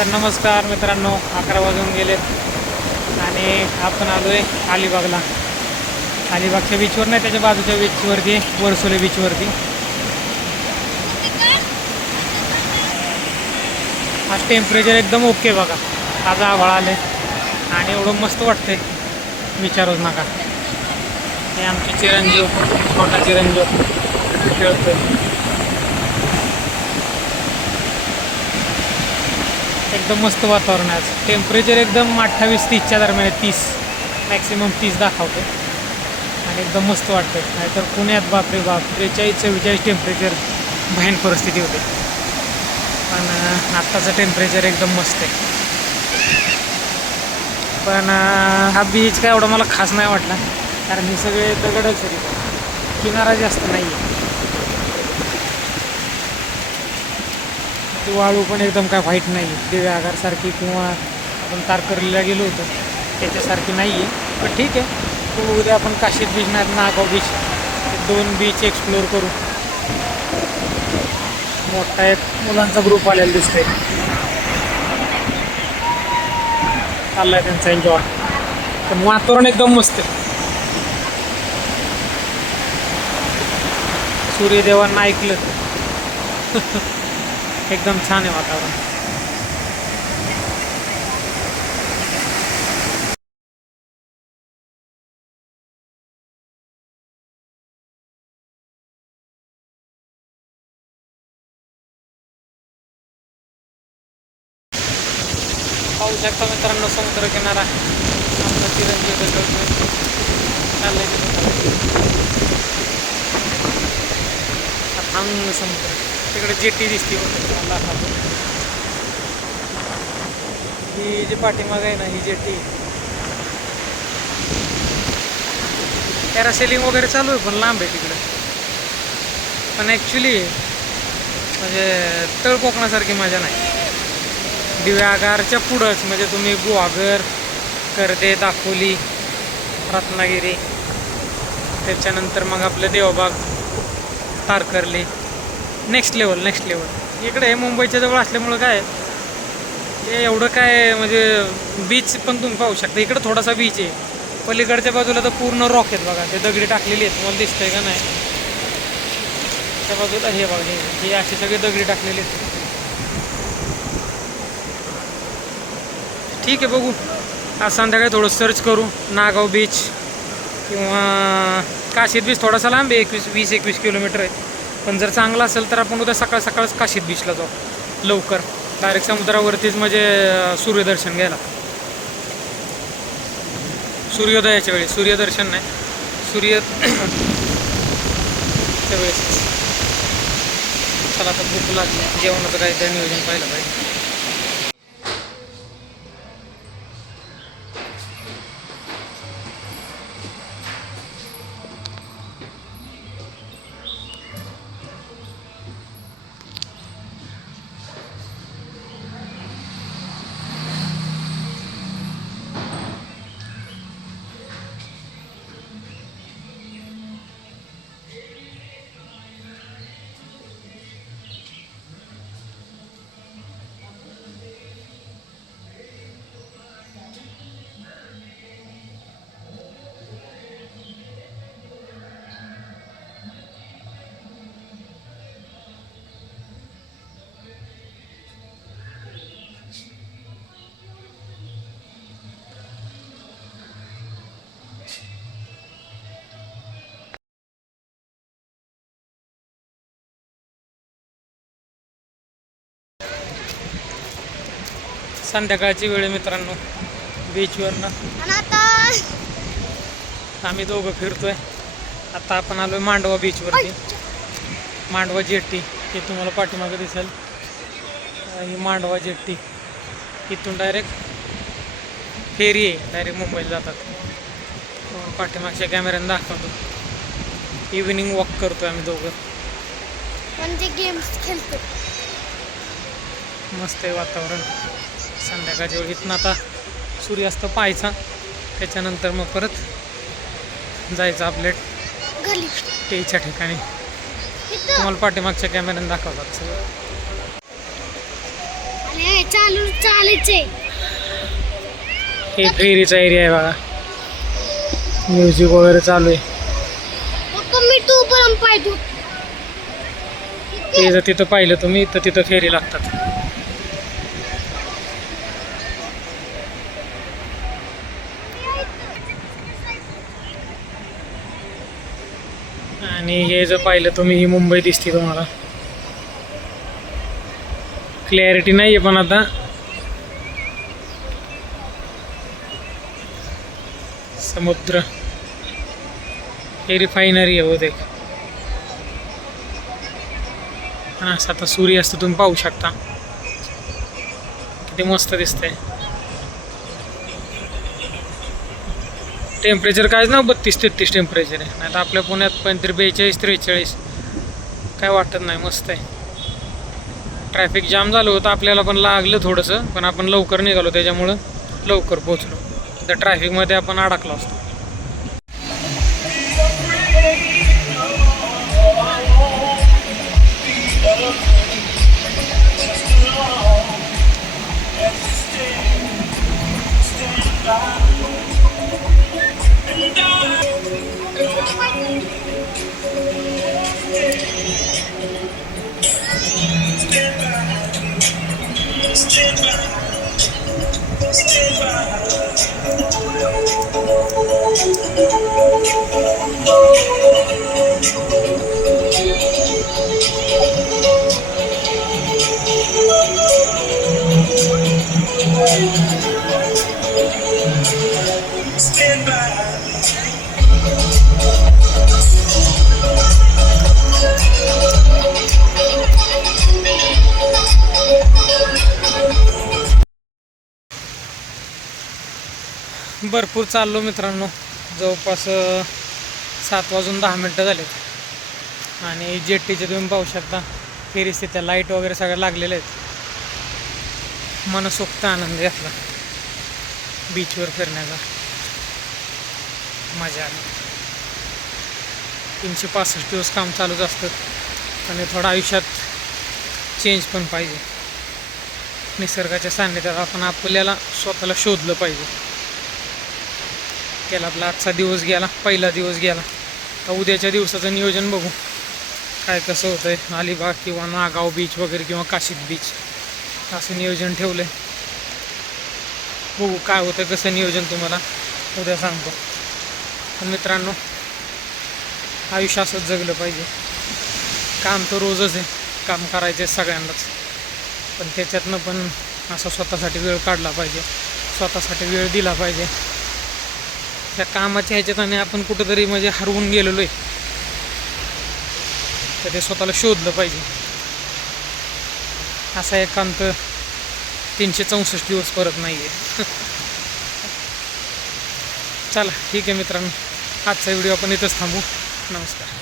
तर नमस्कार मित्रांनो, 11 वाजून गेलेत आणि आपण आलो आहे अलिबागला. अलिबागच्या बीचवर नाही, त्याच्या बाजूच्या बीचवरती, वरसोले बीचवरती. आज टेम्परेचर एकदम ओके बघा, ताजा आभाळ आले आणि एवढं मस्त वाटतंय विचारूच नका. हे आमचे चिरंजीव, छोटा चिरंजीव खेळतोय. एकदम मस्त वातावरण आहे आज. टेम्परेचर एकदम 28-30च्या दरम्यान आहे. 30 मॅक्सिमम 30 दाखवतो आणि एकदम मस्त वाटतं. नाहीतर पुण्यात बापरे बाप 43-44 टेम्परेचर भयान परिस्थिती होते. पण आत्ताचं टेम्परेचर एकदम मस्त आहे. पण हा बीच काय एवढा मला खास नाही वाटला, कारण हे सगळे दगडच होते, किनारा जास्त नाही आहे. ती वाळू पण एकदम काय व्हाईट नाही आहे, दिव्या आगारसारखी किंवा आपण तारकर्लीला गेलो होतो त्याच्यासारखी नाही आहे. पण ठीक आहे, तो उद्या आपण काशीद बीच नाही नागाव बीच, 2 बीच एक्सप्लोअर करू. मोठा एक मुलांचा ग्रुप आलेला दिसतोय, चाललाय त्यांचा एन्जॉय. पण वातावरण एकदम मस्त आहे. सूर्यदेवांना ऐकलं एकदम छान आहे वातावरण. पाहू शकता मित्रांनो, समुद्र किनारा आपला चिरंजीव चाललंय थांब समुद्र. तिकडे जेटी दिसते ही जी पाठीमाग आहे ना, ही जेटी. पॅरासेलिंग वगैरे चालू आहे पण लांब आहे तिकडे. पण ॲक्च्युली म्हणजे तळ कोकणासारखी मजा नाही. दिव्या आगारच्या पुढंच म्हणजे तुम्ही गुहागर, कर्दे, दापोली, रत्नागिरी, त्याच्यानंतर मग आपलं देवबाग, तारकर्ली, नेक्स्ट लेवल. इकडे हे मुंबईच्या जवळ असल्यामुळं काय हे एवढं काय म्हणजे बीच पण तुम्ही पाहू शकता. इकडं थोडासा बीच आहे, पलीकडच्या बाजूला तर पूर्ण रॉक आहेत बघा, ते दगडी टाकलेली आहेत. तुम्हाला दिसतंय का नाही? त्या बाजूला हे बघा, हे असे सगळे दगडी टाकलेले आहेत. ठीक आहे, बघू आज संध्याकाळी थोडं सर्च करू. नागाव बीच किंवा काशीद बीच थोडासा लांब आहे, 20-21 किलोमीटर आहे. पण जर चांगला असेल तर आपण उद्या सकाळच काशीद बीचला जाऊ लवकर, डायरेक्ट समुद्रावरतीच, म्हणजे सूर्यदर्शन घ्यायला. सूर्योदयाच्या वेळी, सूर्यदर्शन नाही, सूर्याच्या वेळेस. चला आता भूक लागली, जेवणाचं काय त्या नियोजन पाहिलं पाहिजे. संध्याकाळची वेळ मित्रांनो, बीचवरनं आम्ही दोघं फिरतोय. आता आपण आलोय मांडवा बीचवरती. मांडवा जेट्टी हे तुम्हाला पाठीमागं दिसेल, ही मांडवा जेट्टी. इथून डायरेक्ट फेरी आहे, डायरेक्ट मुंबईला जातात. पाठीमागच्या कॅमेऱ्यानं दाखवतो. इव्हिनिंग वॉक करतोय आम्ही दोघं, म्हणजे गेम्स खेळतो. मस्त आहे वातावरण संध्याकाळच्या वेळी. इथनं आता सूर्यास्त पाहायचा, त्याच्यानंतर मग परत जायचं आपल्या टेच्या ठिकाणी. तुम्हाला पाठीमागच्या कॅमेऱ्याने दाखवतात सगळं. चालू चालायचे. हे फेरीचा एरिया आहे बघा. म्युझिक वगैरे चालू आहे. मी तू पण पाहतो. ते जर तिथं पाहिलं तुम्ही तर तिथं फेरी लागतात. आणि हे जर पाहिलं तुम्ही ही मुंबई दिसते तुम्हाला. क्लॅरिटी नाही आहे पण आता समुद्र. हे रिफायनरी आहे बहुतेक. हां आता सूर्यास्त तुम्ही पाहू शकता किती मस्त दिसतंय. टेम्परेचर कायच ना 32-33 टेम्परेचर आहे. नाही तर आपल्या पुण्यात पण 42-43 काय वाटत नाही. मस्त आहे. ट्रॅफिक जाम झालं होतं आपल्याला पण लागलं थोडंसं पण आपण लवकर निघालो त्याच्यामुळं लवकर पोचलो. तर ट्रॅफिकमध्ये आपण अडकलो असतो. भरपूर चाललो मित्रांनो. जवळपास 7:10 झालेत. आणि जेट्टीचे तुम्ही पाहू शकता फेरीस तिथे लाईट वगैरे सगळं लागलेले आहेत. मनसोक्त आनंद घेतला बीचवर फिरण्याचा. मजा आली. 365 दिवस काम चालूच असतं आणि थोडं आयुष्यात चेंज पण पाहिजे. निसर्गाच्या सान्निध्यात आपण आपल्याला स्वतःला शोधलं पाहिजे. त्याला आपला आजचा दिवस गेला, पहिला दिवस गेला. तर उद्याच्या दिवसाचं नियोजन बघू काय कसं होतं आहे. अलिबाग किंवा नागाव बीच वगैरे किंवा काशीद बीच असं नियोजन ठेवलं आहे. बघू काय होतं कसं नियोजन तुम्हाला उद्या सांगतो. पण मित्रांनो आयुष्य असंच जगलं पाहिजे. काम तर रोजच आहे, काम करायचं आहे सगळ्यांनाच. पण त्याच्यातनं पण असं स्वतःसाठी वेळ काढला पाहिजे, स्वतःसाठी वेळ दिला पाहिजे. त्या कामाच्या ह्याच्यात आणि आपण कुठंतरी म्हणजे हरवून गेलेलो आहे तर ते स्वतःला शोधलं पाहिजे. असा एकांत 364 दिवस परत नाही आहे. चला ठीक आहे मित्रांनो, आजचा व्हिडिओ आपण इथंच थांबू. नमस्कार.